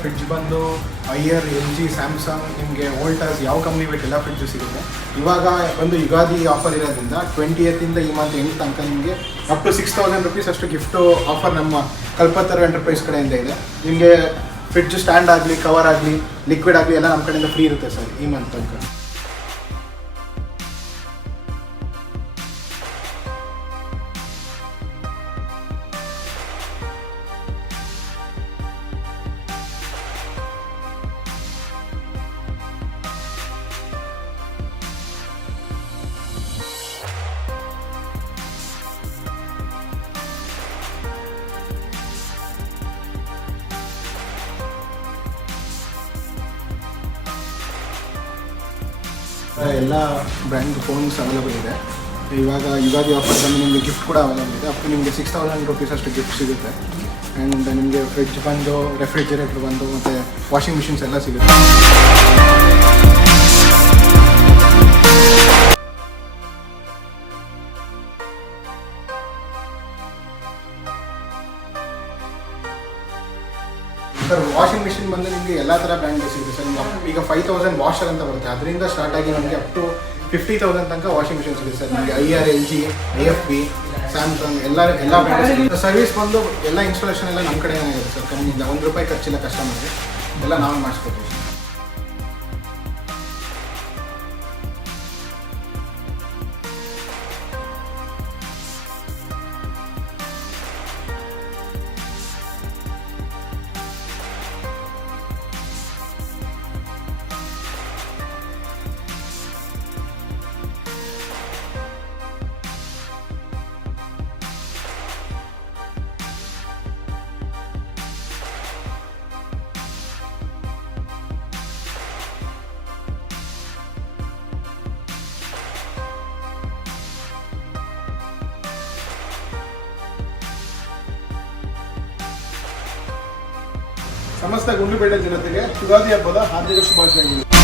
Fridge ಬಂದು higher, LG, Samsung, ನಿಮಗೆ ವೋಲ್ಟಾಸ್ ಯಾವ ಕಂಪ್ನಿ ಬೇಕೆಲ್ಲ ಫ್ರಿಡ್ಜು ಸಿಗುತ್ತೆ. ಇವಾಗ ಒಂದು ಯುಗಾದಿ ಆಫರ್ ಇರೋದ್ರಿಂದ 20th ಈ ಮಂತ್ ಎಂಡ್ ತನಕ ನಿಮಗೆ ಅಪ್ ಟು 6,000 rupees ಅಷ್ಟು ಗಿಫ್ಟು ಆಫರ್ ನಮ್ಮ ಕಲ್ಪತರು ಎಂಟರ್ಪ್ರೈಸ್ ಕಡೆಯಿಂದ ಇದೆ. ನಿಮಗೆ ಫ್ರಿಡ್ಜ್ ಸ್ಟ್ಯಾಂಡ್ ಆಗಲಿ, ಕವರ್ ಆಗಲಿ, ಲಿಕ್ವಿಡ್ ಆಗಲಿ ಎಲ್ಲ ನಮ್ಮ ಕಡೆಯಿಂದ ಫ್ರೀ ಇರುತ್ತೆ ಸರ್ ಈ ಮಂತ್ ತನಕ. ಎಲ್ಲ ಬ್ರ್ಯಾಂಡ್ ಫೋನ್ಸ್ ಅವೈಲೇಬಲ್ ಇದೆ. ಇವಾಗ ಯುಗಾದಿ ಆಫರ್ ಬಂದು ನಿಮಗೆ ಗಿಫ್ಟ್ ಕೂಡ ಅವೈಲೇಬಲ್ ಇದೆ. ಅಪ್ ಟು ನಿಮಗೆ 6,000 rupees ಅಷ್ಟು ಗಿಫ್ಟ್ ಸಿಗುತ್ತೆ. ಆ್ಯಂಡ್ ನಿಮಗೆ ಫ್ರಿಡ್ಜ್ ಬಂದು, ರೆಫ್ರಿಜರೇಟರ್ ಬಂದು, ಮತ್ತು ವಾಷಿಂಗ್ ಮಿಷಿನ್ಸ್ ಎಲ್ಲ ಸಿಗುತ್ತೆ. ಸರ್ ವಾಷಿಂಗ್ ಮಿಷಿನ್ ಬಂದು ನಿಮಗೆ ಎಲ್ಲ ಥರ ಬ್ರ್ಯಾಂಡ್ ಸಿಗುತ್ತೆ ಸರ್. ನಿಮಗೆ ಈಗ 5,000 ವಾಷರ್ ಅಂತ ಬರುತ್ತೆ, ಅದರಿಂದ ಸ್ಟಾರ್ಟ್ ಆಗಿ ನಮಗೆ ಅಪ್ ಟು 50,000 ತನಕ ವಾಷಿಂಗ್ ಮಿಷಿನ್ ಸಿಗುತ್ತೆ ಸರ್. ನಿಮಗೆ IR, LG, IFB, ಸ್ಯಾಮ್ಸಂಗ್ ಎಲ್ಲ ಬ್ರ್ಯಾಂಡ್ ಸಿಗುತ್ತೆ. ಸರ್ವಿಸ್ ಬಂದು ಎಲ್ಲ ಇನ್ಸ್ಟಾಲೇಷನ್ ಎಲ್ಲ ನಮ್ಮ ಕಡೆನೇ ಇರುತ್ತೆ ಸರ್. ಕಂಪ್ನಿಯಿಂದ ₹1 ಖರ್ಚಿಲ್ಲ ಕಸ್ಟಮರ್ಗೆ, ಎಲ್ಲ ನಾವೇ ಮಾಡಿಸ್ಕೊತೀವಿ. ಸಮಸ್ತ ಗುಂಡ್ಲುಪೇಟೆ ಜನತೆಗೆ ಯುಗಾದಿ ಹಬ್ಬದ ಹಾರ್ದಿಕ ಶುಭಾಶಯಗಳು.